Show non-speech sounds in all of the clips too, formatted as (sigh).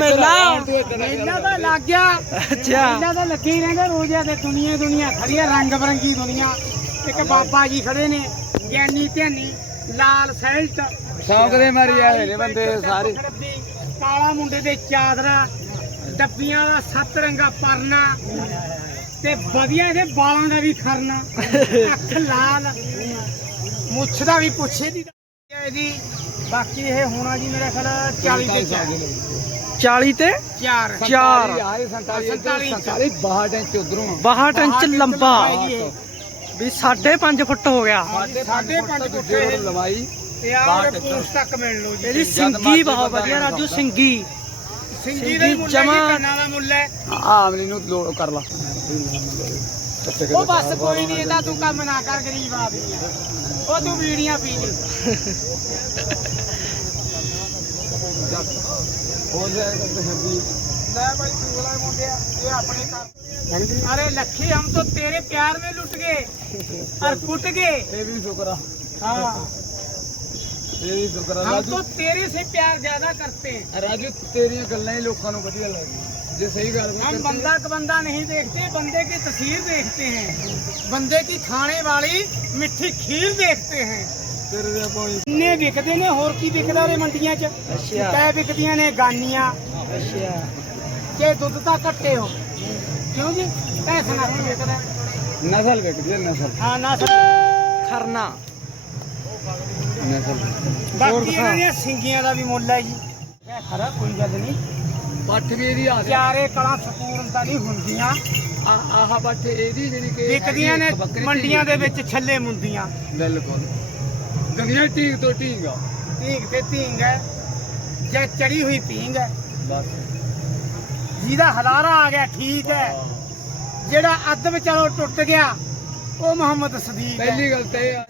ਮੇਲਾ। ਮੇਲਾ ਤਾਂ ਲੱਗ ਗਿਆ। ਅੱਛਾ। ਮੇਲਾ ਤਾਂ ਲੱਗੇ ਰਹਿੰਦਾ ਰੋਜ਼ਿਆ ਤੇ ਦੁਨੀਆ ਦੁਨੀਆ ਖੜੀ ਰੰਗ ਬਰੰਗੀ ਦੁਨੀਆ। ਇੱਕ ਬਾਬਾ ਜੀ ਖੜੇ ਨੇ ਗਿਆਨੀ ਧਿਆਨੀ ਲਾਲ ਸੈਲਟ ਸ਼ੌਂਕ ਦੇ ਮਾਰੀ ਆਏ ਨੇ ਬੰਦੇ ਸਾਰੇ। ਕਾਲਾ ਮੁੰਡੇ ਦੇ ਚਾਦਰਾ ਡੱਬੀਆਂ ਦਾ ਸੱਤ ਰੰਗਾ ਪਰਨਾ ਤੇ ਵਧੀਆ ਇਹਦੇ ਵਾਲਾਂ ਦਾ ਵੀ ਖਰਨਾ ਅੱਖ ਲਾਲ। ਮੁੱਛ ਦਾ ਵੀ ਪੁੱਛੇ ਦੀ ਇਹਦੀ। ਬਾਕੀ ਇਹ ਹੋਣਾ ਜੀ ਮੇਰਾ ਖਿਆਲ 40 ਤੇ 40 ਤੇ 4 ਚਾਰ। ਆਏ 47 47 47 62 ਇੰਚ ਉਧਰੋਂ 62 ਇੰਚ ਲੰਬਾ। ਵੀ 5.5 ਫੁੱਟ ਹੋ ਗਿਆ। ਸਾਢੇ ਪੰਜ ਫੁੱਟ ਇਹ ਲਵਾਈ ਤੇ ਆਹ ਪੂਛ ਤੱਕ ਮਿਲ ਲਓ ਜੀ। ਇਹਦੀ ਸਿੰਗੀ ਬਹੁਤ ਵਧੀਆ ਰਾਜੂ ਸਿੰਗੀ। ਸਿੰਗੀ ਦਾ ਹੀ ਮੁੱਲ ਹੈ ਜਮਾਂ- ਕੰਨਾਂ ਦਾ ਮੁੱਲ ਹੈ। ਆਮਲੀ ਨੂੰ ਲੋੜ ਕਰ ਲਾ। ਉਹ ਬਸ ਕੋਈ ਨਹੀਂ ਇਹਦਾ ਤੂੰ ਕੰਮ ਨਾ ਕਰ ਗਰੀਬ ਆਦਮੀ ਉਹ ਤੂੰ ਬੀੜੀਆਂ ਪੀ ਲਈ। (laughs) ਹੋ ਜਾਏਗਾ ਤੇ ਫਿਰ ਵੀ ਲੈ ਭਾਈ ਤੂੰ ਵਾਲਾ ਮੁੰਡਿਆ ਇਹ ਆਪਣੇ ਘਰ अरे लक्ष्मी हम तो तेरे प्यार में लुट गए और फुट गए ਇਹ ਵੀ ਸ਼ੁਕਰ ਆ हाँ ਇਹ ਵੀ ਸ਼ੁਕਰ ਆ हम ਰਾਜੂ तो तेरे से प्यार ज्यादा करते हैं ਰਾਜੂ ਤੇਰੀਆਂ ਗੱਲਾਂ ਹੀ ਲੋਕਾਂ ਨੂੰ ਵਧੀਆ ਲੱਗਦੀਆਂ ਜੇ ਸਹੀ ਗੱਲ हम बंदा का बंदा नहीं देखते बंदे की तस्वीर देखते हैं बंदे की खाने वाली मिठी खीर देखते हैं ਇੰਨੇ ਵਿਕਦੇ ਨੇ ਹੋਰ ਕੀ ਵਿਕਦਾ ਰੇ ਮੰਡੀਆਂ 'ਚ? ਅੱਛਾ। ਵਿਕਦੀਆਂ ਨੇ ਗਾਨੀਆਂ? ਅੱਛਾ। ਕਿ ਦੁੱਧ ਤਾਂ ਘੱਟੇ ਹੋ। ਕਿਉਂ ਜੀ? ਪੈਸਾ ਨਾ ਵਿਕਦਾ? ਨਸਲ ਵੇਖਦੀ ਹੈ ਨਸਲ। ਹਾਂ ਨਾ ਸਰ ਖਰਨਾ। ਨਸਲ ਬਾਕੀ ਇਹਨਾਂ ਦੀਆਂ ਸਿੰਗੀਆਂ ਦਾ ਵੀ ਮੁੱਲ ਹੈ ਜੀ। ਇਹ ਖਰਾ ਕੋਈ ਗੱਲ ਨਹੀਂ। ਪੱਠ ਵੀ ਇਹਦੀ ਆ ਚਾਰੇ ਕਲਾ ਸਕੂਨ ਤਾਂ ਨਹੀਂ ਹੁੰਦੀਆਂ। ਆਹ ਪੱਠ ਇਹਦੀ ਜਿਹੜੀ ਕਿ ਵਿਕਦੀਆਂ ਨੇ ਮੰਡੀਆਂ ਦੇ ਵਿੱਚ ਛੱਲੇ ਮੁੰਦੀਆਂ। ਬਿਲਕੁਲ। ਦੁਨੀਆ ਠੀਕ ਤੋਂ ਠੀਕ ਆ। ਧੀਂਗ ਤੇ ਧੀਂਗ ਹੈ ਜੇ ਚੜੀ ਹੋਈ ਪੀਂਗ ਹੈ। ਬਸ। ਜਿਹਦਾ ਹਲਾਰਾ ਆ ਗਿਆ ਠੀਕ ਹੈ। ਜਿਹੜਾ ਅੱਧ ਵਿਚਾਰੋਂ ਟੁੱਟ ਗਿਆ ਉਹ ਮੁਹੰਮਦ ਸਦੀਕ ਹੈ। ਪਹਿਲੀ ਗੱਲ ਤਾਂ ਆ।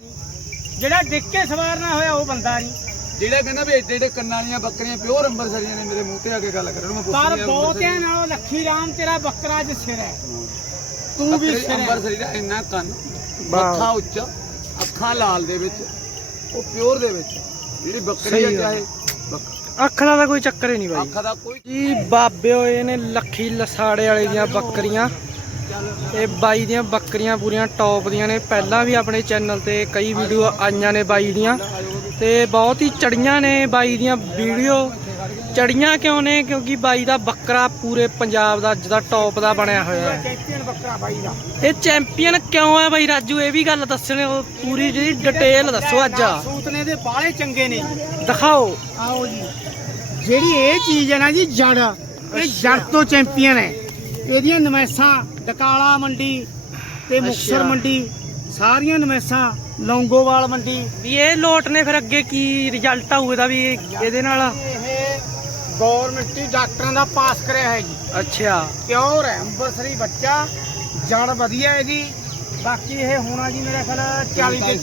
ਜਿਹੜਾ ਡਿੱਗ ਕੇ ਸਵਾਰ ਨਾ ਹੋਇਆ ਉਹ ਬੰਦਾ ਨਹੀਂ। ਜਿਹੜਾ ਕਹਿੰਦਾ ਵੀ ਏਡੇ ਏਡੇ ਕੰਨਾਂ ਵਾਲੀਆਂ ਬੱਕਰੀਆਂ ਪਿਓਰ ਅੰਬਰਸਰੀਆਂ ਨੇ ਮੇਰੇ ਮੂੰਹ ਤੇ ਆ ਕੇ ਗੱਲ ਕਰਨ ਮੈਂ ਪਰ ਬਹੁਤਿਆਂ ਨਾਲੋਂ ਲੱਖੀ ਰਾਮ ਤੇਰਾ ਬੱਕਰਾ ਅੱਜ ਸਿਰ ਹੈ। ਤੂੰ ਵੀ ਸਿਰ ਹੈ। ਅੰਬਰਸਰੀ ਦਾ ਇੰਨਾ ਕੰਨ ਮੱਥਾ ਉੱਚਾ ਅੱਖਾਂ ਲਾਲ ਦੇ ਵਿੱਚ। ਉਹ ਪਿਓਰ ਦੇ ਵਿੱਚ। ਜਿਹੜੀ ਬੱਕਰੀ ਆ। ਚਾਹੇ ਅੱਖ ਦਾ ਕੋਈ ਚੱਕਰ ਹੀ ਨਹੀਂ ਬਾਈ। ਅੱਖ ਦਾ ਕੋਈ ਜੀ ਬਾਬੇ ਹੋਏ ਨੇ ਲੱਖੀ ਲਸਾੜੇ ਵਾਲੇ ਦੀਆਂ ਬੱਕਰੀਆਂ। ਇਹ ਬਾਈ ਦੀਆਂ ਬੱਕਰੀਆਂ ਪੂਰੀਆਂ ਟੌਪ ਦੀਆਂ ਨੇ। ਪਹਿਲਾਂ ਵੀ ਆਪਣੇ ਚੈਨਲ ਤੇ ਕਈ ਵੀਡੀਓ ਆਈਆਂ ਨੇ ਬਾਈ ਦੀਆਂ। ਤੇ ਬਹੁਤ ਹੀ ਚੜੀਆਂ ਨੇ ਬਾਈ ਦੀਆਂ ਵੀਡੀਓ ਚੜੀਆਂ ਕਿਉਂ ਨੇ? ਕਿਉਂਕਿ ਬਾਈ ਦਾ ਬੱਕਰਾ ਪੂਰੇ ਪੰਜਾਬ ਦਾ ਅੱਜ ਦਾ ਟੌਪ ਦਾ ਬਣਿਆ ਹੋਇਆ ਹੈ। ਚੈਂਪੀਅਨ ਬੱਕਰਾ ਬਾਈ ਦਾ। ਇਹ ਚੈਂਪੀਅਨ ਕਿਉਂ ਹੈ ਬਾਈ ਰਾਜੂ? ਇਹ ਵੀ ਗੱਲ ਦੱਸਣੇ ਪੂਰੀ ਜਿਹੜੀ ਡਿਟੇਲ ਦੱਸੋ ਅੱਜ। ਸੂਤ ਨੇ ਦੇ ਬਾਲੇ ਚੰਗੇ ਨੇ ਦਿਖਾਓ। ਆਓ ਜੀ। ਜਿਹੜੀ ਇਹ ਚੀਜ਼ ਹੈ ਨਾ ਜੀ ਜੜ। ਇਹ ਜੜ ਤੋਂ ਚੈਂਪੀਅਨ ਹੈ। ਇਹਦੀਆਂ ਨਮੈਸਾਂ ਡਕਾਲਾ ਮੰਡੀ ਤੇ ਮੁਕਸਰ। ਮੰਡੀ ਸਾਰੀਆਂ ਨਮੈਸਾਂ ਲੌਂਗੋਵਾਲ ਮੰਡੀ। ਵੀ ਇਹ ਲੋਟ ਨੇ ਫਿਰ ਅੱਗੇ ਕੀ ਰਿਜ਼ਲਟ ਆਊ ਇਹਦਾ ਵੀ ਇਹਦੇ ਨਾਲ? ਗਵਰਨਮੈਂਟੀ ਡਾਕਟਰਾਂ ਦਾ ਪਾਸ ਕਰਿਆ ਹੈ ਜੀ। ਅੱਛਾ। ਪਿਓਰ ਹੈ ਅੰਬਰਸਰੀ ਬੱਚਾ ਜੜ ਵਧੀਆ ਹੈ ਜੀ। ਬਾਕੀ ਇਹ ਹੋਣਾ ਜੀ ਮੇਰਾ ਖਿਆਲ 40 ਤੇ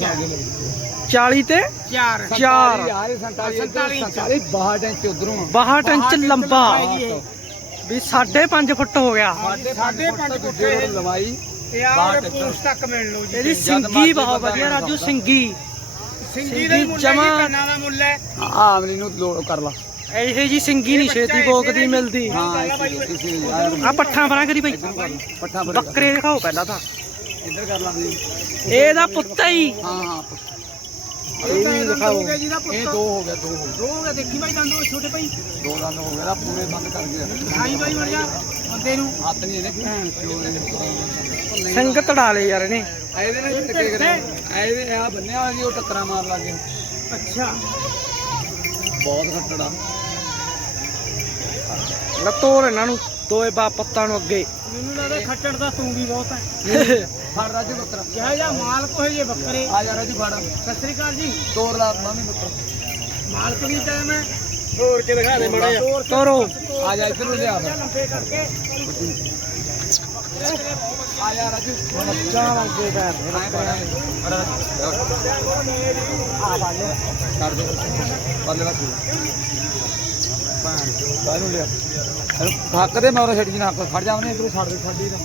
40 ਤੇ? 4 ਚਾਰ। ਯਾਰ 47 47 47 62 ਇੰਚ। ਉਧਰੋਂ। 62 ਇੰਚ ਲੰਬਾ। ਵੀ 5.5 ਫੁੱਟ ਹੋ ਗਿਆ। ਸਾਢੇ ਪੰਜ ਫੁੱਟ ਦੂਜੇ ਇਹ। ਲਵਾਈ ਤੇ ਪੂਛ ਤੱਕ ਮਿਲ ਲਓ ਜੀ। ਇਹਦੀ ਸਿੰਗੀ ਬਹੁਤ ਵਧੀਆ ਰਾਜੂ ਸਿੰਗੀ। ਸਿੰਗੀ ਦਾ ਹੀ ਮੁੱਲ ਹੈ ਕੰਨਾਂ ਦਾ ਮੁੱਲ ਹੈ। ਆਮਲੀ ਨੂੰ ਲੋੜ ਕਰ ਲਾ। ਇਹੋ ਜੀ ਸਿੰਗੀ ਨਹੀਂ ਛੇਤੀ ਬੋਕਦੀ ਮਿਲਦੀ। ਹਾਂ ਆ ਪੱਠਾਂ ਫਰਾਂ ਕਰੀ ਬਈ। ਪੱਠਾ ਬੱਕਰੇ ਦਿਖਾਓ ਪਹਿਲਾਂ ਤਾਂ। ਇੱਧਰ ਕਰ ਲਾਂਗੇ ਇਹਦਾ ਪੁੱਤਾ ਹੀ ਹਾਂ ਹਾਂ ਇਹ ਵੀ ਦਿਖਾਓ। ਇਹ ਦੋ ਹੋ ਗਿਆ ਦੋ ਹੋ ਦੋ ਹੋ ਗਿਆ ਦੇਖੀ ਬਾਈ ਦੰਦ ਉਹ ਛੋਟੇ ਭਾਈ। ਦੋ ਦੰਦ ਹੋ ਗਏ ਨਾ ਪੂਰੇ ਬੰਦ ਕਰ ਗਿਆ ਖਾਈ ਬਾਈ ਮਰ ਜਾ ਬੰਦੇ ਨੂੰ। ਹੱਥ ਨਹੀਂ ਇਹਨੇ ਸਿੰਘ ਤੜਾ ਲਏ ਯਾਰ ਇਹਨੇ। ਇਹਦੇ ਨਾਲ ਟੱਕੇ ਕਰੇ। ਇਹਦੇ ਆ ਬੰਨਿਆ ਹੋਇਆ ਜੀ ਉਹ ਟੱਕਰਾਂ ਮਾਰ ਲੱਗੇ ਅੱਛਾ। ਬਹੁਤ ਖੱਟੜਾ। ਲੈ ਤੋੜ ਇਹਨਾਂ ਨੂੰ ਦੋਏ ਬਾ ਪੱਤਾਂ ਨੂੰ ਅੱਗੇ। ਮੈਨੂੰ ਲੱਗਦਾ ਖੱਟੜ ਦਾ ਤੂੰ ਵੀ ਬਹੁਤ ਹੈ (laughs) ਫੜ ਰਾਜੂ ਬੱਕਰਾ ਕਿਹਾ ਜਾ ਮਾਲਕ ਹੋਏ ਜੇ ਬੱਕਰੇ ਆ ਜਾ ਰਾਜੂ ਫੜ। ਸਤਿ ਸ੍ਰੀ ਅਕਾਲ ਜੀ। ਤੋੜ ਲਾ ਮਾਮੀ ਬੱਕਰਾ ਮਾਲਕ ਵੀ ਟਾਈਮ ਹੈ। ਹੋਰ ਕੇ ਦਿਖਾ ਦੇ ਮੜਾ ਤੋਰੋ ਆ ਜਾ ਇੱਧਰ ਨੂੰ ਲਿਆ। ਲੰਬੇ ਕਰਕੇ। ਆ ਜਾ ਰਾਜੂ। ਬੱਚਾ ਲੱਗੇ ਪੈਰ ਆ ਬਾਲੇ ਛੱਡ ਦੇ। ਬਾਲੇ ਬਾਹਰੋਂ ਲਿਆ। ਹੱਕ ਦੇ ਮੌਰਾ ਛੱਡੀ ਨਾ ਖੜ ਜਾਵਨੇ ਇਧਰੋਂ ਛੱਡ ਦੇ ਛੱਡੀ ਨਾ।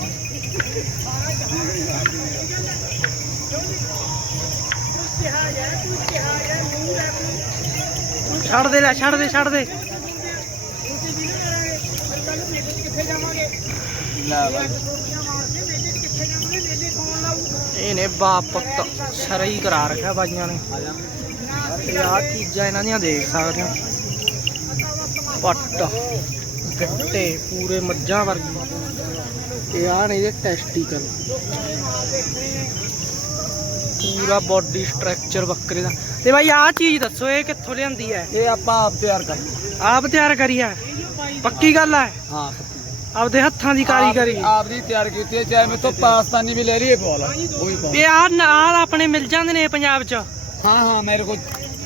ਛੱਡ ਦੇ ਲੈ ਛੱਡ ਦੇ ਛੱਡ ਦੇ। ਇਹ ਨੇ ਬਾਪ ਪੁੱਤ ਸਰਾ ਹੀ ਕਰਾ ਰੱਖਿਆ ਬਾਈਆਂ ਨੇ। ਆਹ ਚੀਜ਼ਾਂ ਇਹਨਾਂ ਦੀਆਂ ਦੇਖ ਸਕਦੇ ਹੋ। ਪੱਟ। ਗੱਟੇ ਪੂਰੇ ਮੱਝਾਂ ਵਰਗੇ। ਤੇ ਆਹ ਨੇ ਇਹਦੇ ਟੈਸਟੀਕਲ ਪੂਰਾ ਬਾਡੀ ਸਟਰਕਚਰ ਬੱਕਰੇ ਦਾ। ਤੇ ਬਾਈ ਆਹ ਚੀਜ਼ ਦੱਸੋ ਇਹ ਕਿੱਥੋਂ ਲਿਆਂਦੀ ਹੈ? ਇਹ ਆਪਾਂ ਆਪ ਤਿਆਰ ਕਰਦੇ ਆਪ ਤਿਆਰ ਕਰੀ ਹੈ? ਪੱਕੀ ਗੱਲ ਹੈ? ਹਾਂ ਆਪਦੇ ਹੱਥਾਂ ਦੀ ਕਾਰੀਗਰੀ ਆਪ ਦੀ ਤਿਆਰ ਕੀਤੀ ਹੈ ਚਾਹੇ ਮੇਥੋਂ ਪਾਕਿਸਤਾਨੀ ਵੀ ਲੈ ਲਈਏ ਬੋਲ ਉਹ ਪਾਓ ਤੇ ਆਹ ਨਾਲ ਆਪਣੇ ਮਿਲ ਜਾਂਦੇ ਨੇ ਪੰਜਾਬ 'ਚ? ਹਾਂ ਹਾਂ ਮੇਰੇ ਕੋਲ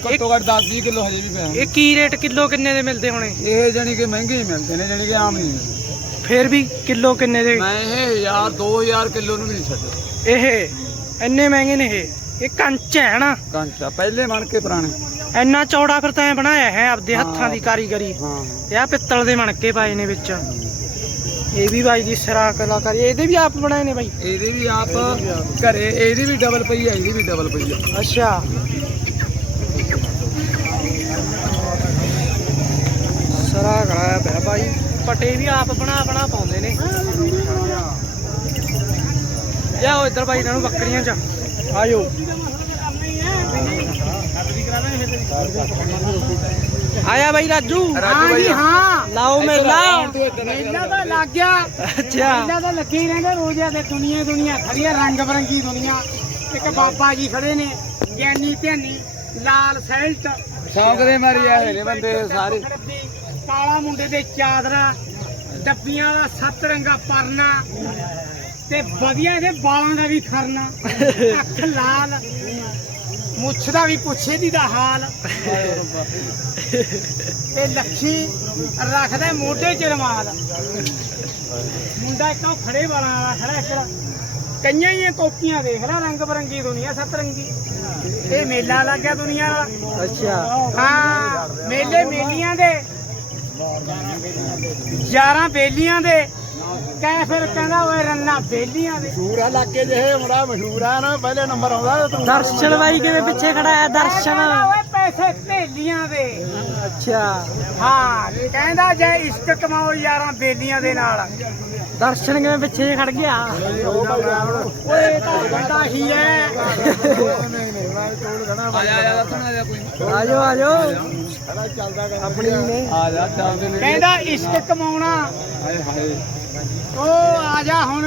ਘੱਟੋ ਘੱਟ 10 20 ਕਿਲੋ ਹਜੇ ਵੀ ਪਿਆ। ਇਹ ਕੀ ਰੇਟ ਕਿਲੋ ਕਿੰਨੇ ਦੇ ਮਿਲਦੇ ਹੋਣੇ? ਇਹ ਜਾਨੀ ਕਿ ਮਹਿੰਗੇ ਹੀ ਮਿਲਦੇ ਨੇ ਜਾਨੀ ਕਿ ਆਮ ਨਹੀਂ ਮਿਲਦੇ। ਫੇਰ ਵੀ ਕਿਲੋ ਕਿੰਨੇ ਦੇ? ਮੈਂ ਇਹ 1000 2000 ਕਿਲੋ ਨੂੰ ਵੀ ਨਹੀਂ ਛੱਡਿਆ। ਇਹ ਇੰਨੇ ਮਹਿੰਗੇ ਨੇ ਇਹ? ਇਹ ਕੰਚ ਹੈ ਨਾ। ਕਾਂਚਾ ਪਹਿਲੇ ਬਣ ਕੇ ਪੁਰਾਣੇ। ਇੰਨਾ ਚੌੜਾ ਫਿਰ ਤਾਂ ਬਣਾਇਆ ਹੈ ਆਪਦੇ। ਹੱਥਾਂ ਦੀ ਕਾਰੀਗਰੀ। ਹਾਂ। ਤੇ ਆ ਪਿੱਤਲ ਦੇ ਮਣਕੇ ਪਾਏ ਨੇ ਵਿੱਚ। ਇਹ ਵੀ ਬਾਈ ਦੀ ਸਿਰਾ ਕਲਾਕਾਰੀ ਇਹਦੇ ਵੀ ਆਪ ਬਣਾਏ ਨੇ ਬਾਈ? ਇਹਦੀ ਵੀ ਆਪ ਘਰੇ ਇਹਦੀ ਵੀ ਡਬਲ ਪਈ ਹੈ ਇਹਦੀ ਵੀ ਡਬਲ ਪਈ ਹੈ ਅੱਛਾ ਸਿਰਾ ਕਰਾਇਆ ਪਿਆ ਬਾਈ ਪਟੇ ਵੀ ਆਪ ਬਣਾ ਬਣਾ ਪਾਉਂਦੇ ਨੇ। ਜਾਓ ਇੱਧਰ ਬਾਈ ਇਹਨਾਂ ਨੂੰ ਬੱਕਰੀਆਂ ਚ। ਆਜੋ ਆਇਆ ਬਾਈ ਰਾਜੂ? ਹਾਂ ਜੀ ਹਾਂ ਲਾਓ ਮੇਲਾ। ਮੇਲਾ ਤਾਂ ਲੱਗ ਗਿਆ। ਅੱਛਾ। ਮੇਲਾ ਤਾਂ ਲੱਗੇ ਹੀ ਰਹਿੰਦੇ ਰੋਜ਼ਿਆਂ ਤੇ ਦੁਨੀਆ ਦੁਨੀਆ। ਖੜੀ ਹੈ ਰੰਗ ਬਰੰਗੀ ਦੁਨੀਆ। ਇੱਕ ਬਾਬਾ ਜੀ ਖੜੇ ਨੇ ਗਿਆਨੀ ਧਿਆਨੀ ਲਾਲ ਸੈਲਟ। ਸ਼ੌਂਕ ਦੇ ਮਾਰੀ ਆਏ ਨੇ ਬੰਦੇ ਸਾਰੇ। ਕਾਲਾ ਮੁੰਡੇ ਦੇ ਚਾਦਰਾ ਡੱਬੀਆਂ ਦਾ ਸੱਤ ਰੰਗਾ ਪਰਨਾ ਤੇ ਵਧੀਆ ਇਹਦੇ ਵਾਲਾਂ ਦਾ ਵੀ ਖਰਨਾ ਅੱਖ ਲਾਲ ਮੁੱਛ ਦਾ ਵੀ ਪੁੱਛੇ ਦੀ ਦਾ ਹਾਲ। ਤੇ ਲੱਖੀ ਰੱਖਦਾ ਮੋਢੇ ਚ ਰਮਾਲ। ਮੁੰਡਾ ਇੱਕ ਖੜੇ ਵਾਲਾਂ ਵਾਲਾ ਖੜਾ ਇੱਕ ਕਈਆਂ ਹੀ ਕੋਪੀਆਂ ਦੇਖ ਲੈ ਰੰਗ ਬਰੰਗੀ ਦੁਨੀਆ ਸਤਰੰਗੀ ਇਹ ਮੇਲਾ ਲੱਗ ਗਿਆ ਦੁਨੀਆ ਦਾ। ਅੱਛਾ। ਹਾਂ ਮੇਲੇ ਮੇਲੀਆਂ ਦੇ। ਯਾਰਾਂ ਬੇਲੀਆਂ ਦੇ। ਕਹਿ ਫਿਰ ਕਹਿੰਦਾ ਓਏ ਰੰਨਾ ਬੇਲੀਆਂ ਦੇ। ਪੂਰਾ ਇਲਾਕੇ ਜਿਹੇ ਮੁੰਡਾ ਮਸ਼ਹੂਰ ਆ ਨਾ ਪਹਿਲੇ ਨੰਬਰ ਆਉਂਦਾ ਤੂੰ ਦਰਸ਼ਨ ਬਾਈ ਕਿਵੇਂ ਪਿੱਛੇ ਖੜਾ ਹੈ ਦਰਸ਼ਨ। ਓਏ ਪੈਸੇ ਭੇਲੀਆਂ ਦੇ। ਅੱਛਾ। ਹਾਂ ਕਹਿੰਦਾ ਜੇ ਇਸ਼ਕ ਕਮਾਓ ਯਾਰਾਂ ਬੇਲੀਆਂ ਦੇ ਨਾਲ। ਦਰਸ਼ਨ ਕਿਵੇਂ ਪਿੱਛੇ ਖੜ ਗਿਆ? ਓਏ ਤਾਂ ਬੰਦਾ ਹੀ ਹੈ। ਆ ਜਾ ਆ ਜਾ ਤੂੰ ਆ ਜਾ ਕੋਈ। ਆਜੋ ਆਜੋ। ਆਪਣੀ ਨੇ ਆ ਜਾ ਚੱਲਦੇ ਨੇ ਕਹਿੰਦਾ ਇਸ਼ਕ ਕਮਾਉਣਾ। ਹਾਏ ਆ ਜਾ ਹੁਣ।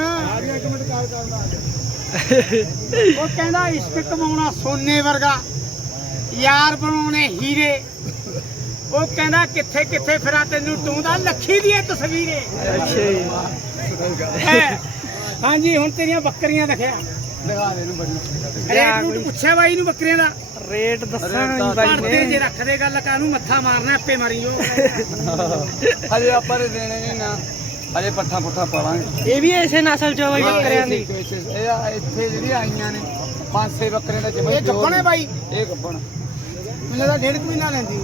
ਉਹ ਕਹਿੰਦਾ ਇਸ਼ਕ ਕਮਾਉਣਾ ਸੋਨੇ ਵਰਗਾ ਯਾਰ ਬਣਾਉਣੇ ਹੀਰੇ। ਉਹ ਕਹਿੰਦਾ ਕਿੱਥੇ ਕਿੱਥੇ ਫਿਰਾਂ ਤੈਨੂੰ ਤੂੰ ਦਾ ਲੱਖੀ ਦੀ ਤਸਵੀਰੇ। ਅੱਛਾ ਜੀ। ਹੈਂ। ਹਾਂਜੀ ਹੁਣ ਤੇਰੀਆਂ ਬੱਕਰੀਆਂ ਦਿਖਿਆ। ਦਿਖਾ ਦੇ ਇਹਨੂੰ ਬੜੀ। ਰੇਟ ਨੂੰ ਪੁੱਛਿਆ ਬਾਈ ਨੂੰ ਬੱਕਰੀਆਂ ਦਾ। ਰੇਟ ਦੱਸਾਂ ਰੇਟ ਤਾਂ ਬਾਈ ਪਰਦੇ ਜੇ ਨੇ ਰੱਖਦੇ ਗੱਲ ਕਾਹਨੂੰ ਮੱਥਾ ਮਾਰਨਾ ਆਪੇ ਮਾਰੀ ਜੋ (laughs) ਹਜੇ ਆਪਾਂ ਨੇ ਦੇਣੇ ਨਹੀਂ ਨਾ। ਹਜੇ ਪੱਠਾ ਪੁੱਠਾ ਪਾਵਾਂਗੇ ਇਹ ਵੀ ਐਸੇ ਨਸਲ ਚੋਂ ਬਾਈ ਬੱਕਰਿਆਂ ਦੀ। ਇਹ ਆ ਇੱਥੇ ਜਿਹੜੀ ਆਈਆਂ ਨੇ ਪੰਜ ਛੇ ਬੱਕਰੇ ਦਾ ਜਮਾ ਇਹ ਗੱਬਣ ਹੈ ਬਾਈ। ਇਹ ਗੱਬਣ। ਮੈਨੂੰ ਤਾਂ ਡੇਢ ਕੁ ਮਹੀਨਾ ਲੈਂਦੀ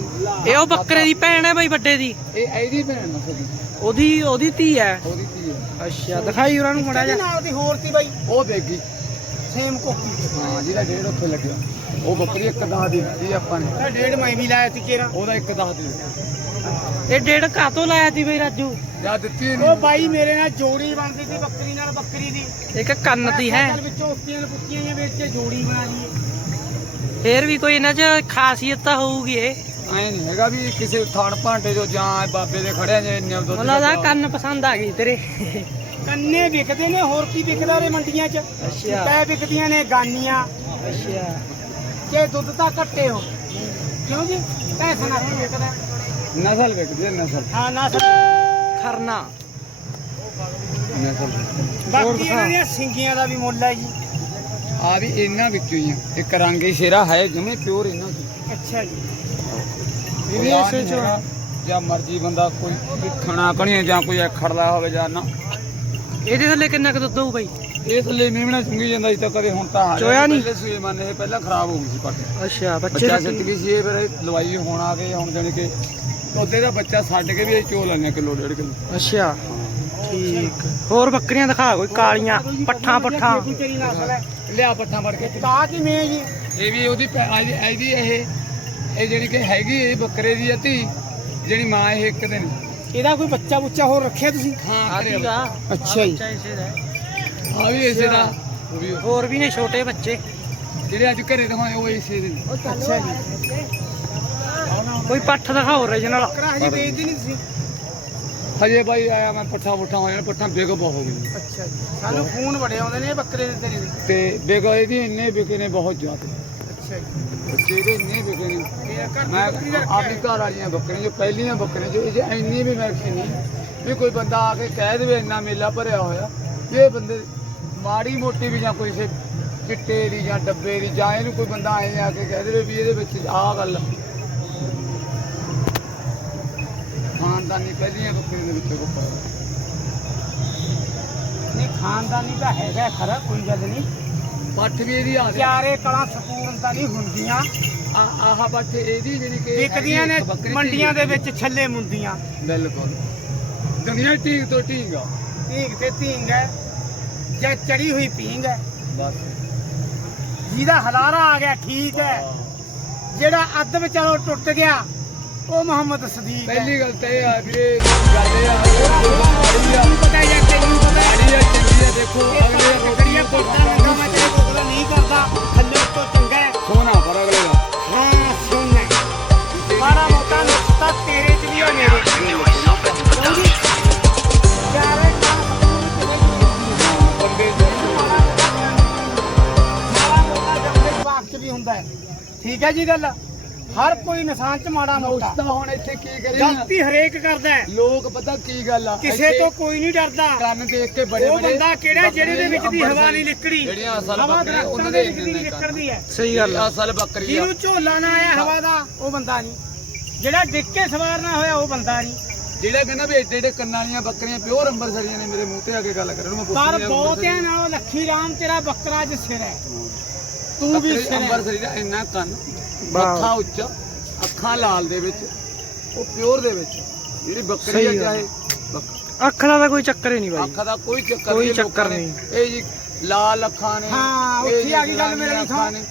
ਇਹ ਉਹ ਬੱਕਰੇ ਦੀ ਭੈਣ ਹੈ ਬਾਈ ਵੱਡੇ ਦੀ। ਇਹ ਇਹਦੀ ਭੈਣ ਨਾ ਸਕੀ ਉਹਦੀ ਉਹਦੀ ਧੀ ਹੈ। ਉਹਦੀ ਧੀ ਹੈ। ਅੱਛਾ ਦਿਖਾਈ ਉਹਨਾਂ ਨੂੰ ਮੜਾ ਇਹਦੇ ਜਾ ਨਾਲ ਦੀ ਹੋਰ ਸੀ ਬਾਈ। ਉਹ ਦੇਗੀ ਸੇਮ ਕੋਪੀ ਹਾਂ ਜਿਹਦਾ ਡੇਢ ਉੱਥੇ ਲੱਗਿਆ। ਉਹ ਬੱਕਰੀ ਇੱਕ ਦਸ ਦੀ ਦਿੱਤੀ ਆਪਾਂ ਨੇ। ਤਾਂ ਡੇਢ ਮੈਂ ਵੀ ਲਾਇਆ ਸੀ ਕੇਰਾ। ਉਹਦਾ ਇੱਕ ਦਸ ਦੀ ਇਹ ਡੇਢ ਕਾਤੋਂ ਲਾਇਆ ਸੀ ਬਾਈ ਰਾਜੂ? ਜਾਂ ਦਿੱਤੀ ਉਹ ਬਾਈ ਮੇਰੇ ਨਾਲ ਜੋੜੀ ਬਣਦੀ ਸੀ ਬੱਕਰੀ ਨਾਲ ਬੱਕਰੀ ਦੀ। ਇੱਕ ਕੰਨ ਦੀ ਹੈ। ਚੱਲ ਵਿੱਚੋਂ ਉੱਤੀਆਂ ਪੁੱਤੀਆਂ ਜਾਂ ਵਿੱਚ ਜੋੜੀ ਬਣਾ ਲਈਏ ਫੇਰ ਵੀ ਕੋਈ ਇਹਨਾਂ 'ਚ ਖਾਸੀਅਤ ਤਾਂ ਹੋਊਗੀ ਇਹ। ਐ ਨਹੀਂ ਹੈਗਾ ਵੀ ਕਿਸੇ ਥਾਣ ਭਾਂਡੇ ਜੋ ਜਾਂ ਬਾਬੇ ਦੇ ਖੜਿਆ ਜੇ ਇੰਨੇ ਦੁੱਧ ਦਾ ਕੰਨ ਪਸੰਦ ਆ ਗਈ ਤੇਰੇ। ਕੰਨੇ ਵਿਕਦੇ ਨੇ ਹੋਰ ਕੀ ਵਿਕਦਾ ਰੇ ਮੰਡੀਆਂ 'ਚ? ਅੱਛਾ। ਪੈ ਵਿਕਦੀਆਂ ਨੇ ਗਾਨੀਆਂ। ਅੱਛਾ। ਤੇ ਦੁੱਧ ਤਾਂ ਘੱਟੇ ਹੋ। ਕਿਉਂ ਜੀ? ਪੈਸਾ ਨਾ ਵਿਕਦਾ। ਨਸਲ ਵਿਕਦੀ ਹੈ ਨਸਲ। ਹਾਂ ਨਾ ਖਰਨਾ। ਨਸਲ ਬਾਕੀ ਇਹਨਾਂ ਦੀਆਂ ਸਿੰਗੀਆਂ ਦਾ ਵੀ ਮੁੱਲ ਹੈ ਜੀ। ਆ ਵੀ ਇਹਨਾਂ ਵਿੱਚੋਂ ਹੀ ਆ। ਇੱਕ ਰੰਗੀ ਸ਼ੇਰਾ ਹੈ ਜਮੇ ਪਿਓਰ ਇਹਨਾਂ ਚ। ਅੱਛਾ ਜੀ। ਇਹ ਵੀ ਇਸੇ ਚੋਂ ਜਾਂ ਮਰਜ਼ੀ ਬੰਦਾ ਕੋਈ ਖਣਾ ਕਣੀਆਂ ਜਾਂ ਕੋਈ ਖੜਦਾ ਹੋਵੇ ਜਾਂ ਨਾ। ਇਹਦੇ ਥੱਲੇ ਕਿੰਨਾ ਕੁ ਦੁੱਧ ਹੋਊ ਬਾਈ? ਇਹ ਥੱਲੇ ਮੇਮਣਾ ਚੁੰਗੀ ਜਾਂਦਾ ਸੀ ਤਾਂ ਕਦੇ ਹੁਣ ਤਾਂ ਆ ਚੋਇਆ ਨੀ? ਪਹਿਲੇ ਸੂਏ ਮੰਨੇ ਇਹ ਪਹਿਲਾਂ ਖਰਾਬ ਹੋ ਗਈ ਸੀ ਪੱਟ। ਅੱਛਾ ਬੱਚੇ ਸਿੱਟ ਗਈ ਸੀ ਇਹ ਫਿਰ ਇਹ ਲਵਾਈ ਹੋਣ ਆ ਗਏ ਹੁਣ ਜਾਣੀ ਕਿ ਉਹਦੇ ਦਾ ਬੱਚਾ ਛੱਡ ਕੇ ਵੀ ਇਹ ਚੋ ਲੈਣੇ ਕਿਲੋ ਡੇਢ ਕਿਲੋ। ਅੱਛਾ ਠੀਕ। ਹੋਰ ਬੱਕਰੀਆਂ ਦਿਖਾ ਕੋਈ ਕਾਲੀਆਂ ਪੱਠਾਂ ਪੱਠਾਂ। ਲਿਆ ਪੱਠਾ ਫੜ ਕੇ। ਤਾਂ ਕਿਵੇਂ ਜੀ? ਇਹ ਵੀ ਉਹਦੀ ਇਹਦੀ ਇਹਦੀ ਇਹ ਇਹ ਜਿਹੜੀ ਕਿ ਹੈਗੀ ਇਹ ਬੱਕਰੇ ਦੀ ਆ ਧੀ ਜਿਹੜੀ ਮਾਂ ਇਹ ਇੱਕ ਦਿਨ। ਇਹਦਾ ਕੋਈ ਬੱਚਾ ਬੁੱਚਾ ਹੋਰ ਰੱਖਿਆ ਤੁਸੀਂ? ਹਾਂ ਅੱਛਾ ਜੀ। ਇਸੇ ਦਾ। ਆ ਵੀ ਇਸੇ ਦਾ। ਉਹ ਵੀ ਹੋਰ ਵੀ ਨੇ ਛੋਟੇ ਬੱਚੇ। ਜਿਹੜੇ ਅੱਜ ਘਰੇ ਦਿਖਾਏ ਉਹ ਇਸੇ ਦੇ ਨੇ। ਅੱਛਾ ਜੀ। ਕੋਈ ਪੱਠ ਦਿਖਾਓ ਓਰੀਜਨਲ ਬੱਕਰਾ ਹਜੇ ਵੇਚਦੇ ਨਹੀਂ ਤੁਸੀਂ? ਹਜੇ ਬਾਈ ਆਇਆ ਮੈਂ ਪੱਠਾ ਪੁੱਠਾ ਹੋਇਆ ਪੱਠਾ ਬਿਗ ਬਹੁਤ ਹੋ ਗਈ ਅੱਛਾ ਜੀ। ਸਾਨੂੰ ਫੋਨ ਬੜੇ ਆਉਂਦੇ ਨੇ ਬੱਕਰੇ ਦੇ ਤੇਰੇ ਦੇ। ਤੇ ਬਿਗ ਇਹਦੀ ਇੰਨੇ ਵਿਕੇ ਨੇ ਬਹੁਤ ਜ਼ਿਆਦਾ। ਅੱਛਾ ਜੀ। ਬੱਚੇ ਇਹਦੇ ਇੰਨੇ ਵਿਕੇ ਨੇ। ਮੈਂ ਆਪਣੀ ਘਰ ਵਾਲੀਆਂ ਬੱਕਰੀਆਂ ਜੋ ਪਹਿਲੀਆਂ ਬੱਕਰੀਆਂ ਜੋ ਇਹ ਇੰਨੀ ਵੀ ਮੈਕਸੀ ਨਹੀਂ ਵੀ ਕੋਈ ਬੰਦਾ ਆ ਕੇ ਕਹਿ ਦੇਵੇ ਇੰਨਾ ਮੇਲਾ ਭਰਿਆ ਹੋਇਆ ਇਹ ਬੰਦੇ ਮਾੜੀ ਮੋਟੀ ਵੀ ਜਾਂ ਕੋਈ ਸੇ ਚਿੱਟੇ ਦੀ ਜਾਂ ਡੱਬੇ ਦੀ ਜਾਂ ਇਹਨੂੰ ਕੋਈ ਬੰਦਾ ਆਏ ਆ ਕੇ ਕਹਿ ਦੇਵੇ ਵੀ ਇਹਦੇ ਵਿੱਚ ਆਹ ਗੱਲ ਖਾਨਦਾਨੀ ਪਹਿਲੀਆਂ ਬੱਕਰੀਆਂ ਦੇ ਵਿੱਚ ਗੁੱਪਾ ਨਹੀਂ, ਖਾਨਦਾਨੀ ਤਾਂ ਹੈਗਾ ਖਰਾ, ਕੋਈ ਗੱਲ ਨਹੀਂ। ਪੱਠ ਵੀ ਇਹਦੀ ਆ ਚਾਰੇ ਕਲਾ ਸਕੂਨ ਤਾਂ ਨਹੀਂ ਹੁੰਦੀਆਂ। ਆ- ਆਹ ਪੱਠ ਇਹਦੀ ਜਿਹੜੀ ਕਿ ਵਿਕਦੀਆਂ ਨੇ ਮੰਡੀਆਂ ਦੇ। ਵਿੱਚ ਛੱਲੇ ਮੁੰਦੀਆਂ। ਬਿਲਕੁਲ। ਦੁਨੀਆ ਠੀਕ ਤੋਂ ਠੀਕ ਆ। ਧੀਂਗ ਤੇ ਧੀਂਗ ਹੈ ਜਾਂ ਚੜੀ ਹੋਈ ਪੀਂਗ ਹੈ। ਬਸ। ਜਿਹਦਾ ਹਲਾਰਾ ਆ ਗਿਆ ਠੀਕ ਹੈ। ਜਿਹੜਾ ਅੱਧ ਵਿਚਾਰੋਂ ਟੁੱਟ ਗਿਆ ਉਹ ਮੁਹੰਮਦ ਸਦੀਕ ਹੈ। ਪਹਿਲੀ ਗੱਲ ਤਾਂ ਇਹ ਆ ਵੀਰੇ ਗੱਲ ਇਹ ਆ ਮਾੜੀ ਆ ਤੈਨੂੰ ਪਤਾ ਜਾਂ ਤੈਨੂੰ ਪਤਾ ਆ ਚੰਗੀ ਆ ਦੇਖੋ ਅਗਲੇ ਬੱਕਰੀਆਂ ਕੋਟਾ ਕਰਦਾ ਥੱਲੇ ਤੋਂ ਚੰਗਾ ਹੈ। ਸੋਨਾ ਪਰ ਅਗਲੇ ਦਾ। ਹਾਂ ਸੁਣ ਮਾੜਾ ਮੋਟਾ ਤੇਰੇ ਚ ਵੀ ਆ ਮੇਰੇ। ਚ ਵੀ ਕਿਉਂਕਿ ਚਾਰੇ ਕੰਮ ਬੰਦੇ ਮਾੜਾ ਮੋਟਾ ਜੰਮੇ ਜਵਾਕ ਚ ਵੀ ਹੁੰਦਾ ਹੈ। ਠੀਕ ਹੈ ਜੀ ਗੱਲ? ਹਰ ਕੋਈ ਇਨਸਾਨ ਚ ਮਾੜਾ ਮੋਟਾ। ਤਾਂ ਹੁਣ ਇੱਥੇ ਕੀ ਕਰੀਏ? ਗਲਤੀ ਹਰੇਕ ਕਰਦਾ ਹੈ। ਲੋਕ ਪਤਾ ਕੀ ਗੱਲ ਆ? ਕਿਸੇ ਇੱਥੇ ਤੋਂ ਕੋਈ ਨਹੀਂ ਡਰਦਾ। ਕੰਨ ਦੇਖ ਕੇ ਬੜੇ ਉਹ ਬੜੇ ਬੰਦਾ ਕਿਹੜਾ ਜਿਹੜੇ ਦੇ ਵਿੱਚ ਦੀ ਹਵਾ ਨਹੀਂ ਨਿਕੜੀ ਜਿਹੜੀਆਂ ਅਸਲ ਹਵਾ ਬੱਕਰੀਆਂ ਦਰਖਤਾਂ ਉਹਨਾਂ ਦੇ ਦੇ ਵਿੱਚ ਦੀ ਨਿਕਲਦੀ ਹੈ। ਸਹੀ ਗੱਲ ਆ। ਅਸਲ ਬੱਕਰੀ ਆ ਜਿਹਨੂੰ ਝੋਲਾ ਨਾ ਆਇਆ ਹਵਾ ਦਾ ਉਹ ਬੰਦਾ ਨਹੀਂ। ਜਿਹੜਾ ਡਿੱਗ ਕੇ ਸਵਾਰ ਨਾ ਹੋਇਆ ਉਹ ਬੰਦਾ ਨਹੀਂ। ਜਿਹੜਾ ਕਹਿੰਦਾ ਵੀ ਏਡੇ ਏਡੇ ਕੰਨਾਂ ਵਾਲੀਆਂ ਬੱਕਰੀਆਂ ਪਿਓਰ ਅੰਬਰਸਰੀਆਂ ਨੇ ਮੇਰੇ ਮੂੰਹ ਤੇ ਆ ਕੇ ਗੱਲ ਕਰਨ ਮੈਂ ਪਰ ਬਹੁਤਿਆਂ ਨਾਲੋਂ ਲੱਖੀ ਰਾਮ ਤੇਰਾ ਬੱਕਰਾ ਜਿ ਸਿਰ ਹੈ। ਤੂੰ ਵੀ ਸਿਰ ਹੈ ਅੰਬਰਸਰੀ ਦਾ ਇੰਨਾ ਕੰਨ। ਮੱਥਾ ਉੱਚਾ ਅੱਖਾਂ ਲਾਲ ਦੇ ਵਿੱਚ ਉਹ ਪਿਓਰ ਦੇ ਵਿੱਚ। ਜਿਹੜੀ ਬੱਕਰੀ ਆ। ਚਾਹੇ ਅੱਖ ਦਾ ਤਾਂ ਕੋਈ ਚੱਕਰ ਹੀ ਨਹੀਂ ਬਾਈ। ਅੱਖਾਂ ਦਾ ਕੋਈ ਚੱਕਰ ਕੋਈ ਚੱਕਰ ਲੋਕਾਂ ਨੇ। ਨਹੀਂ। ਇਹ ਜੀ ਲਾਲ ਅੱਖਾਂ ਨੇ ਹਾਂ, ਉੱਥੇ ਆ ਗਈ ਗੱਲ ਮੇਰੇ ਲਈ ਅੱਖਾਂ ਨੇ।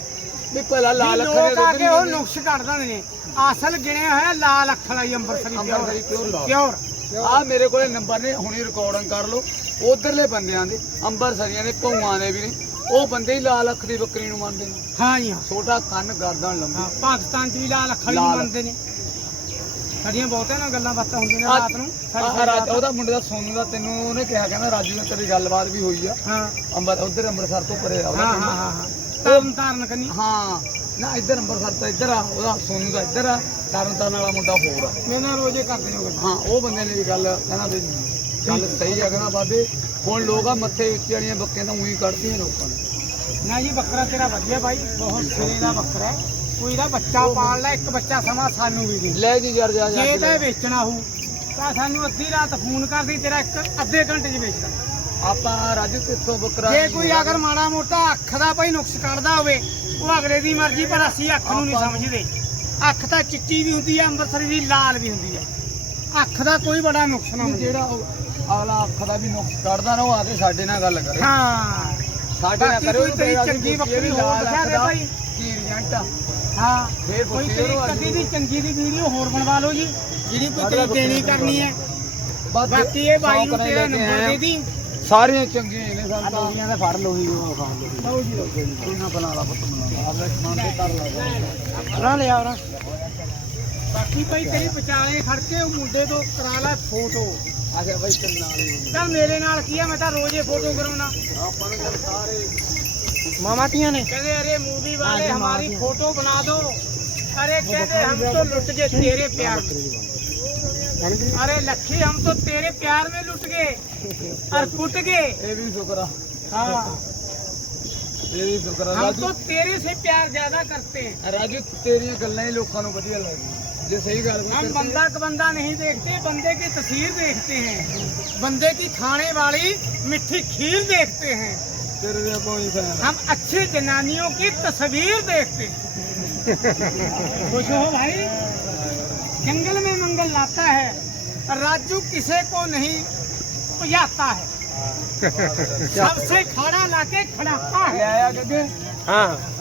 ਵੀ ਪਹਿਲਾਂ ਲਾਲ ਅੱਖਾਂ ਲੋਕ ਆ ਕੇ ਉਹ ਨੁਕਸ ਕੱਢ ਦਿੰਦੇ ਨੇ। ਅਸਲ ਗਿਣਿਆ ਹੋਇਆ ਲਾਲ ਅੱਖਰ ਵਾਲੀ ਅੰਬਰਸਰੀ ਪਿਓਰ। ਪਿਓਰ ਆ ਮੇਰੇ ਕੋਲੇ ਨੰਬਰ ਨੇ ਹੁਣੀ ਰਿਕਾਰਡਿੰਗ ਕਰ ਲਓ। ਉਧਰਲੇ ਬੰਦਿਆਂ ਦੇ ਅੰਬਰਸਰੀਆਂ ਦੇ ਭੌਆਂ ਦੇ ਵੀ ਨੇ। ਉਹ ਬੰਦੇ ਹੀ ਲਾਲ ਅੱਖ ਦੀ ਬੱਕਰੀ ਨੂੰ ਮੰਨਦੇ ਨੇ। ਹਾਂ ਜੀ ਹਾਂ। ਛੋਟਾ ਕੰਨ ਗਰਦਨ ਲੰਬੀ। ਹਾਂ, ਪਾਕਿਸਤਾਨ ਚ ਵੀ ਲਾਲ ਲਾਲ। ਨੂੰ ਮੰਨਦੇ ਨੇ। ਸਾਡੀਆਂ ਬਹੁਤਿਆਂ ਨਾਲ ਗੱਲਾਂ ਬਾਤਾਂ ਹੁੰਦੀਆਂ ਨੇ ਰਾਤ ਨੂੰ ਸਾਰੀ ਆਹ ਸਾਰੀ ਰਾਜ ਰਾਤ। ਉਹਦਾ ਮੁੰਡੇ ਦਾ ਸੋਨੂ ਦਾ ਤੈਨੂੰ ਉਹਨੇ ਕਿਹਾ ਕਹਿੰਦਾ ਰਾਜੂ ਨਾਲ ਤੇਰੀ ਗੱਲਬਾਤ ਵੀ ਹੋਈ ਆ। ਹਾਂ। ਅੰਬਰ ਉਧਰ ਅੰਮ੍ਰਿਤਸਰ ਤੋਂ ਪਰੇ ਆ ਉਹਦਾ ਹਾਂ। ਹਾਂ ਹਾਂ। ਹਾਂ ਤਰਨ ਤਾਰਨ ਕੰਨੀ। ਹਾਂ। ਨਾ ਇੱਧਰ ਅੰਮ੍ਰਿਤਸਰ ਤੋਂ ਇੱਧਰ ਆ ਉਹਦਾ ਸੋਨੂ ਦਾ ਇੱਧਰ ਆ ਤਰਨ ਤਾਰਨ ਵਾਲਾ ਮੁੰਡਾ ਹੋਰ ਆ। ਮੇਰੇ ਨਾਲ ਰੋਜ਼ੇ ਕਰਦੇ ਨੇ ਉਹ ਗੱਲਾਂ। ਹਾਂ ਉਹ ਬੰਦੇ ਨੇ ਵੀ ਗੱਲ ਕਹਿੰਦਾ ਵੀ ਗੱਲ ਸਹੀ ਆ ਕਹਿੰਦਾ ਬਾਬੇ ਹੁਣ ਲੋਕ ਆ ਮੱਥੇ ਉੱਚੇ ਵਾਲੀਆਂ ਬੱਕੀਆਂ ਤਾਂ ਉਹੀ ਕੱਢਦੀਆਂ ਲੋਕਾਂ ਨੇ। ਨਾ ਜੀ ਬੱਕਰਾ ਤੇਰਾ ਵਧੀਆ ਬਾਈ ਬਹੁਤ ਸਿਰੇ ਦਾ ਬੱਕਰਾ ਹੈ। ਕੋਈ ਦਾ ਬੱਚਾ ਪਾਲ ਲੈ ਇੱਕ ਬੱਚਾ ਸਮਾਂ ਸਾਨੂੰ ਵੀ ਦੇ। ਲੈ ਜੀ ਯਾਰ ਜਾ ਜਾ ਜੇ ਕੇ ਤਾਂ ਵੇਚਣਾ ਹੋ ਤਾਂ ਸਾਨੂੰ ਅੱਧੀ ਰਾਤ ਫੋਨ ਕਰਦੀ ਤੇਰਾ ਇੱਕ ਅੱਧੇ ਘੰਟੇ 'ਚ ਵੇਚਦਾ। ਆਪਾਂ ਰਾਜੂ ਕਿੱਥੋਂ ਬੱਕਰਾ ਜੇ ਕੋਈ ਅਗਰ ਮਾੜਾ ਮੋਟਾ ਅੱਖ ਦਾ ਭਾਈ ਨੁਕਸ ਕੱਢਦਾ ਹੋਵੇ ਉਹ ਅਗਲੇ ਦੀ ਮਰਜ਼ੀ ਪਰ ਅਸੀਂ ਅੱਖ ਨੂੰ ਨਹੀਂ ਸਮਝਦੇ। ਅੱਖ ਤਾਂ ਚਿੱਟੀ ਵੀ ਹੁੰਦੀ ਹੈ ਅੰਮ੍ਰਿਤਸਰ ਦੀ ਲਾਲ ਵੀ ਹੁੰਦੀ ਹੈ ਅੱਖ ਦਾ ਕੋਈ ਬੜਾ ਨੁਕਸ ਨਾ ਹੁੰਦਾ ਜਿਹੜਾ ਅਗਲਾ ਅੱਖ ਦਾ ਵੀ ਨੁਕਸ ਕੱਢਦਾ ਨਾ ਉਹ ਆ ਕੇ ਸਾਡੇ ਨਾਲ ਗੱਲ ਕਰੇ। ਹਾਂ। ਸਾਡੇ ਨਾਲ ਬਾਕੀ ਕਰੇ ਕੋਈ ਤੇਰੀ ਚੰਗੀ ਬੱਕਰੀ ਹੋਰ ਦਿਖਾ ਦੇ ਭਾਈ ਕੀ ਏਜੰਟ ਆ। ਹਾਂ ਫੇਰ ਕੋਈ ਪੁੱਛੀ ਤੇਰੀ ਉਹਨੂੰ ਅੱਜ। ਕਦੀ ਦੀ ਚੰਗੀ ਦੀ ਵੀਡੀਓ ਹੋਰ ਬਣਵਾ ਲਓ ਜੀ ਜਿਹੜੀ ਕੋਈ ਤੇਰੀ ਦੇਣੀ ਕਰਨੀ ਹੈ। ਬਸ ਬਾਕੀ ਇਹ ਬਾਈ ਨੂੰ ਸ਼ੌਂਕ ਨਾਲ ਤੇਰਾ ਲੈ ਕੇ ਨੰਬਰ ਦੇ ਦੀ। ਸਾਰੀਆਂ ਚੰਗੀਆਂ ਹੀ ਨੇ ਸਾਨੂੰ ਲੋਹੀਆਂ ਦਾ ਫੜ ਜੀ ਉਹ ਖਾਣ ਲਓ ਲਓ ਜੀ। ਲਓ ਜੀ। ਕੋਈ ਨਾ ਬਣਾ ਲਾ ਪੁੱਤ ਬਣਾ ਲਾ। ਸਮਾਨ ਤੇ ਕਰ ਲਾ। ਨਾ ਲਿਆ ਉਹਨਾਂ ਬਾਕੀ ਭਾਈ ਤੇਰੀ ਵਿਚਾਲੇ ਖੜ ਕੇ ਉਹ ਮੁੰਡੇ ਤੋਂ ਕਰਾ ਲੈ ਫੋਟੋ। ਆ ਗਿਆ ਬਈ ਤੇਰੇ ਨਾਲ ਹੀ ਚੱਲ ਮੇਰੇ ਨਾਲ ਕੀ ਹੈ ਮੈਂ ਤਾਂ ਰੋਜ਼ੇ ਫੋਟੋ ਕਰਾਉਣਾ ਆਪਾਂ ਨੂੰ ਚੱਲ ਸਾਰੇ ਮਾਮਾਟੀਆਂ ਨੇ कहते अरे मूवी वाले हमारी फोटो बना दो अरे कहते हम तो लुट गए तेरे प्यार में अरे लक्ष्मी हम तो तेरे प्यार में लुट गए और कुट गए ਇਹ ਵੀ ਸ਼ੁਕਰ ਆ हाँ ਇਹ ਵੀ ਸ਼ੁਕਰ ਆ हम ਰਾਜੂ तो तेरे से प्यार ज्यादा करते हैं ਰਾਜੂ ਤੇਰੀਆਂ ਗੱਲਾਂ ਹੀ ਲੋਕਾਂ ਨੂੰ ਵਧੀਆ सही हम बंदा बंदा नहीं देखते बंदे की तस्वीर देखते हैं। बंदे की खाने वाली मिठी खीर देखते हैं। हम अच्छी जनानियों की तस्वीर देखते खुश हो भाई? जंगल में मंगल लाता है राजू किसे को नहीं पता है। सबसे खड़ा लाके खड़ा हाँ।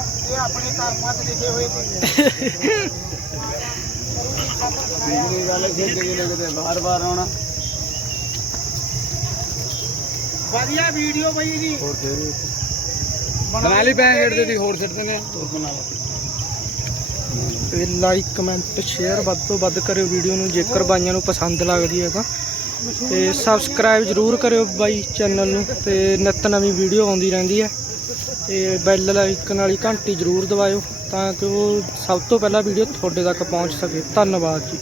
ਆਪਣੇ ਕਰਮਾਂ ਤੇ ਲਿਖੇ ਹੋਏ ਨੇ ਇਹ ਗੱਲ ਜ਼ਿੰਦਗੀ ਨੇ ਕਿਤੇ ਬਾਰ-ਬਾਰ ਆਉਣਾ ਵਧੀਆ ਵੀਡੀਓ ਬਈ ਜੀ ਹੋਰ ਫੇਰ ਬਣਾ ਲਈ ਪੈ ਹੇਠ ਦੇ ਹੋਰ ਸਿੱਟ ਦਿੰਦੇ ਆ। ਹੋਰ ਬਣਾ ਲਾ ਤੇ ਲਾਈਕ ਕਮੈਂਟ ਸ਼ੇਅਰ ਵੱਧ ਤੋਂ ਵੱਧ ਕਰਿਓ ਵੀਡੀਓ ਨੂੰ ਜੇਕਰ ਬਾਈਆਂ ਨੂੰ ਪਸੰਦ ਲੱਗਦੀ ਹੈ ਤਾਂ। ਤੇ ਸਬਸਕ੍ਰਾਈਬ ਜਰੂਰ ਕਰਿਓ ਬਾਈ ਚੈਨਲ ਨੂੰ ਤੇ ਨਿੱਤ ਨਵੀਂ ਵੀਡੀਓ ਆਉਂਦੀ ਰਹਿੰਦੀ ਹੈ। ਤੇ ਬੈਲ ਲਾਈਕਨ ਵਾਲੀ ਘੰਟੀ ਜਰੂਰ ਦਬਾਇਓ ਤਾਂ ਕਿ ਉਹ ਸਭ ਤੋਂ ਪਹਿਲਾਂ ਵੀਡੀਓ ਤੁਹਾਡੇ ਤੱਕ ਪਹੁੰਚ ਸਕੇ। ਧੰਨਵਾਦ ਜੀ।